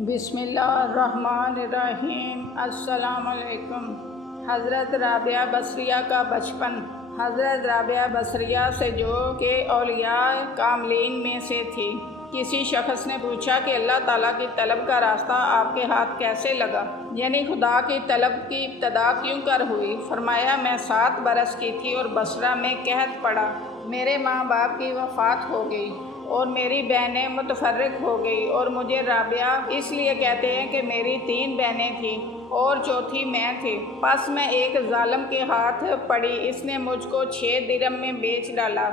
بسم اللہ الرحمن الرحیم۔ السلام علیکم۔ حضرت رابعہ بصریہ کا بچپن۔ حضرت رابعہ بصریہ سے جو کہ اولیاء کاملین میں سے تھی، کسی شخص نے پوچھا کہ اللہ تعالیٰ کی طلب کا راستہ آپ کے ہاتھ کیسے لگا، یعنی خدا کی طلب کی ابتدا کیوں کر ہوئی؟ فرمایا، میں 7 برس کی تھی اور بصرہ میں قحط پڑا، میرے ماں باپ کی وفات ہو گئی اور میری بہنیں متفرق ہو گئی، اور مجھے رابعہ اس لیے کہتے ہیں کہ میری 3 بہنیں تھیں اور چوتھی میں تھی۔ پس میں ایک ظالم کے ہاتھ پڑی، اس نے مجھ کو 6 درہم میں بیچ ڈالا۔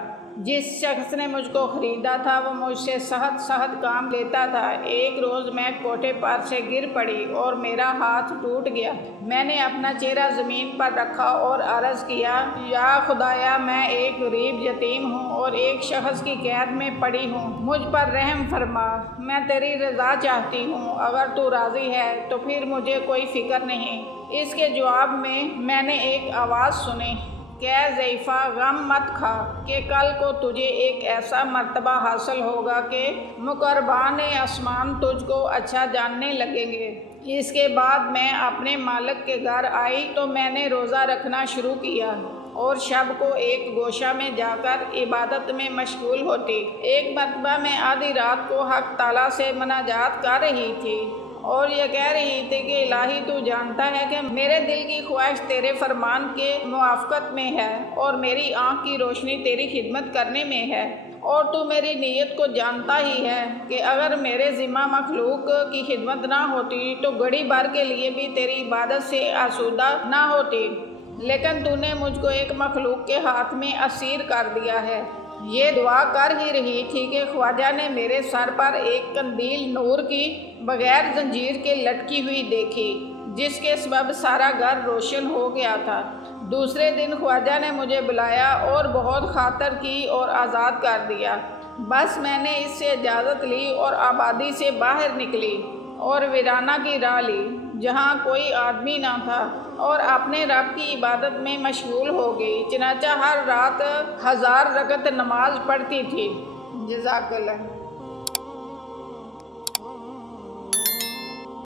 جس شخص نے مجھ کو خریدا تھا وہ مجھ سے سخت کام لیتا تھا۔ ایک روز میں کوٹھے پر سے گر پڑی اور میرا ہاتھ ٹوٹ گیا۔ میں نے اپنا چہرہ زمین پر رکھا اور عرض کیا، یا خدایا، میں ایک غریب یتیم ہوں اور ایک شخص کی قید میں پڑی ہوں، مجھ پر رحم فرما، میں تیری رضا چاہتی ہوں، اگر تو راضی ہے تو پھر مجھے کوئی فکر نہیں۔ اس کے جواب میں نے ایک آواز سنی کہ ضعیفہ، غم مت کھا کہ کل کو تجھے ایک ایسا مرتبہ حاصل ہوگا کہ مقربان آسمان تجھ کو اچھا جاننے لگیں گے۔ اس کے بعد میں اپنے مالک کے گھر آئی تو میں نے روزہ رکھنا شروع کیا اور شب کو ایک گوشہ میں جا کر عبادت میں مشغول ہوتی۔ ایک مرتبہ میں آدھی رات کو حق تعالیٰ سے مناجات کر رہی تھی اور یہ کہہ رہی تھی کہ الہی، تو جانتا ہے کہ میرے دل کی خواہش تیرے فرمان کے موافقت میں ہے اور میری آنکھ کی روشنی تیری خدمت کرنے میں ہے، اور تو میری نیت کو جانتا ہی ہے کہ اگر میرے ذمہ مخلوق کی خدمت نہ ہوتی تو گھڑی بھر کے لیے بھی تیری عبادت سے آسودہ نہ ہوتی، لیکن تو نے مجھ کو ایک مخلوق کے ہاتھ میں اسیر کر دیا ہے۔ یہ دعا کر ہی رہی تھی کہ خواجہ نے میرے سر پر ایک قندیل نور کی بغیر زنجیر کے لٹکی ہوئی دیکھی، جس کے سبب سارا گھر روشن ہو گیا تھا۔ دوسرے دن خواجہ نے مجھے بلایا اور بہت خاطر کی اور آزاد کر دیا۔ بس میں نے اس سے اجازت لی اور آبادی سے باہر نکلی اور ویرانہ کی راہ لی جہاں کوئی آدمی نہ تھا، اور اپنے رب کی عبادت میں مشغول ہو گئی، چنانچہ ہر رات 1000 رکعت نماز پڑھتی تھی۔ جزاک اللہ۔